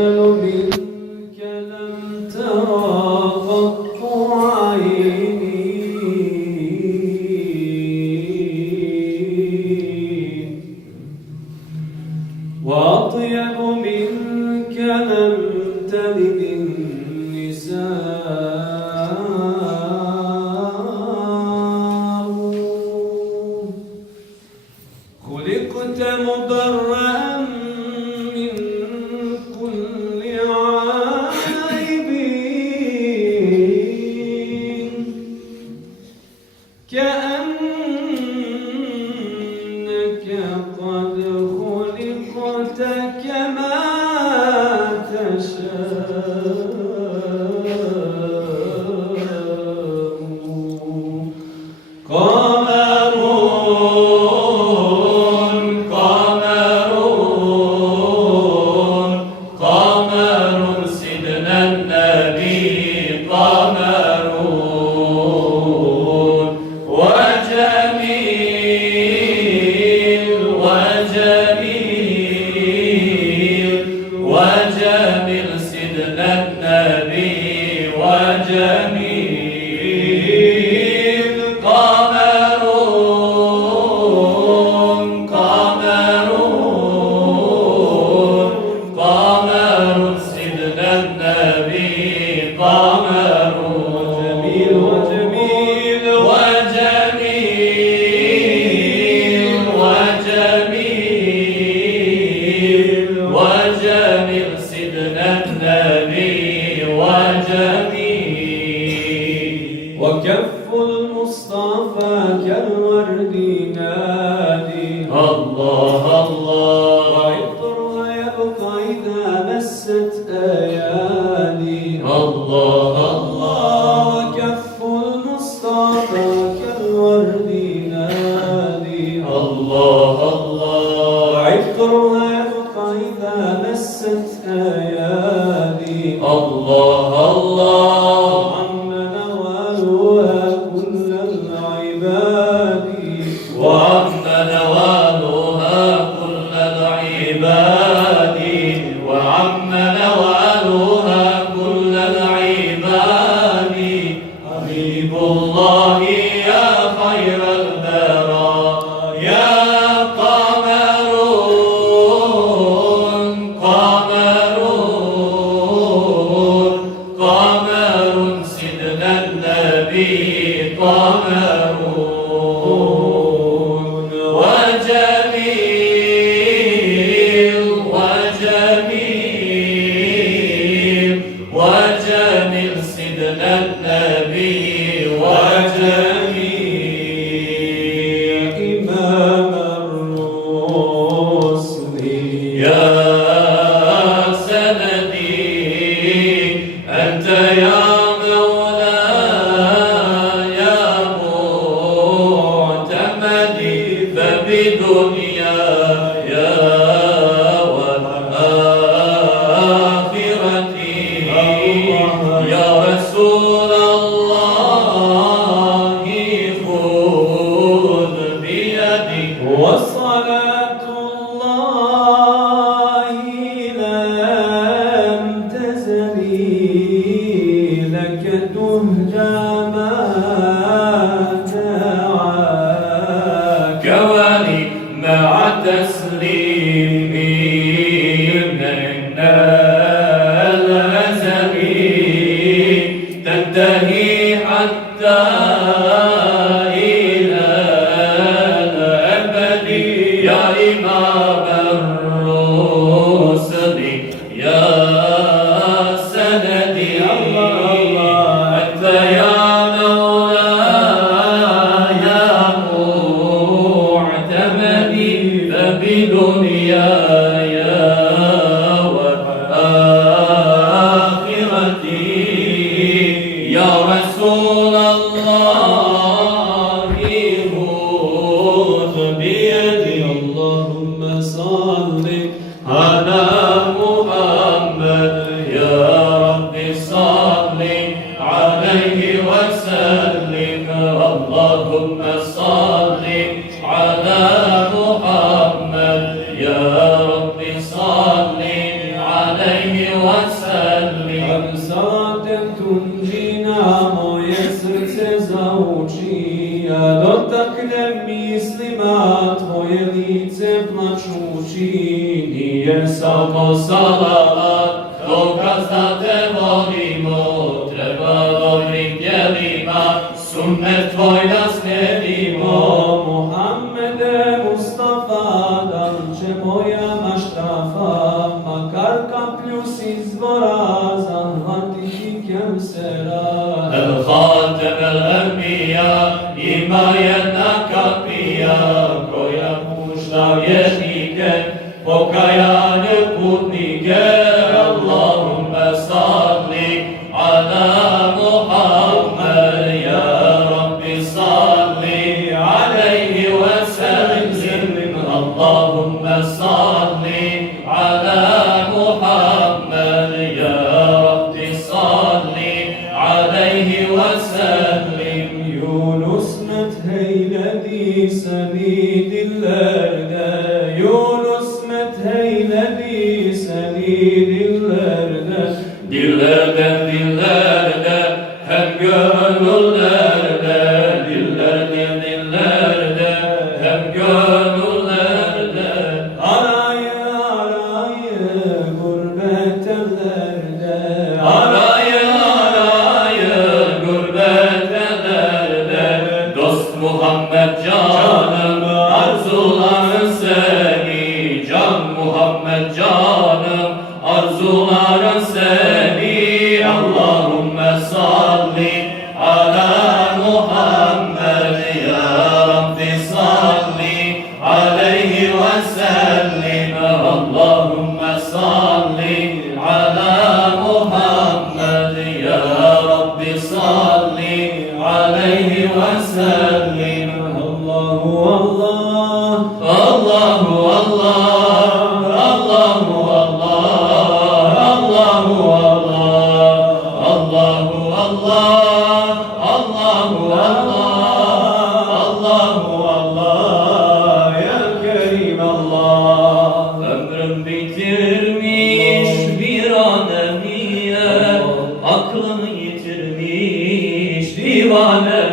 منك لم ترى قط عيني وأطيب منك لم تلد النساء خلقت مبرأ من كل عيب كأنك قد خلقت كما تشاء وكف المصطفى كالورد نادي الله الله وعطرها يبقى إذا مست أيادي الله الله وكف المصطفى كالورد نادي الله الله وعطرها يبقى إذا مست أيادي الله الله على محمد وسلم. Kad salatem tunđina moje srce zauči, ja dotaknem mislima tvoje lice plačući. Nije samo Salavat, dokaz da te volimo, treba dobrim djelima, sunnet tvoj da slijedimo. Muhammede Mustafa, da li će moja maštrafa, makar kaplju s izvora, zahvatiti kevsera. El Hatem el Enbiya, ima jedna kapija, koja pušta vjernike, pokajanju putnike. Allahumme salli ala Muhammed, ya Rabbi salli aleyhi ve sellim. Allahumme salli ala Muhammed, ya Rabbi salli aleyhi ve sellim. Yunus metheyledi seni dillerde, Yunus metheyledi seni dillerde. Dillerden dillerde, hem gönüllerde, dillerden dillerde, hem gönüllerde. Arayı arayı gurbet ellerde, Arayı arayı gurbet ellerde, dost Muhammed canım, arzuların seni, can Muhammed canım, arzuların seni. Allahümme salli ala Muhammed, ya Rabbi salli aleyhi ve sellim. Allahümme salli ala Muhammed, ya Rabbi salli aleyhi ve sellim. Allahu Allah, Allahu Allah, Allahu Allah, Allahu Allah, Allahu Allah, Allahu Allah, Allahu Allah, ya Kerim Allah. ömrüm bitirmiş bir ademiye, aklını yitirmiş divane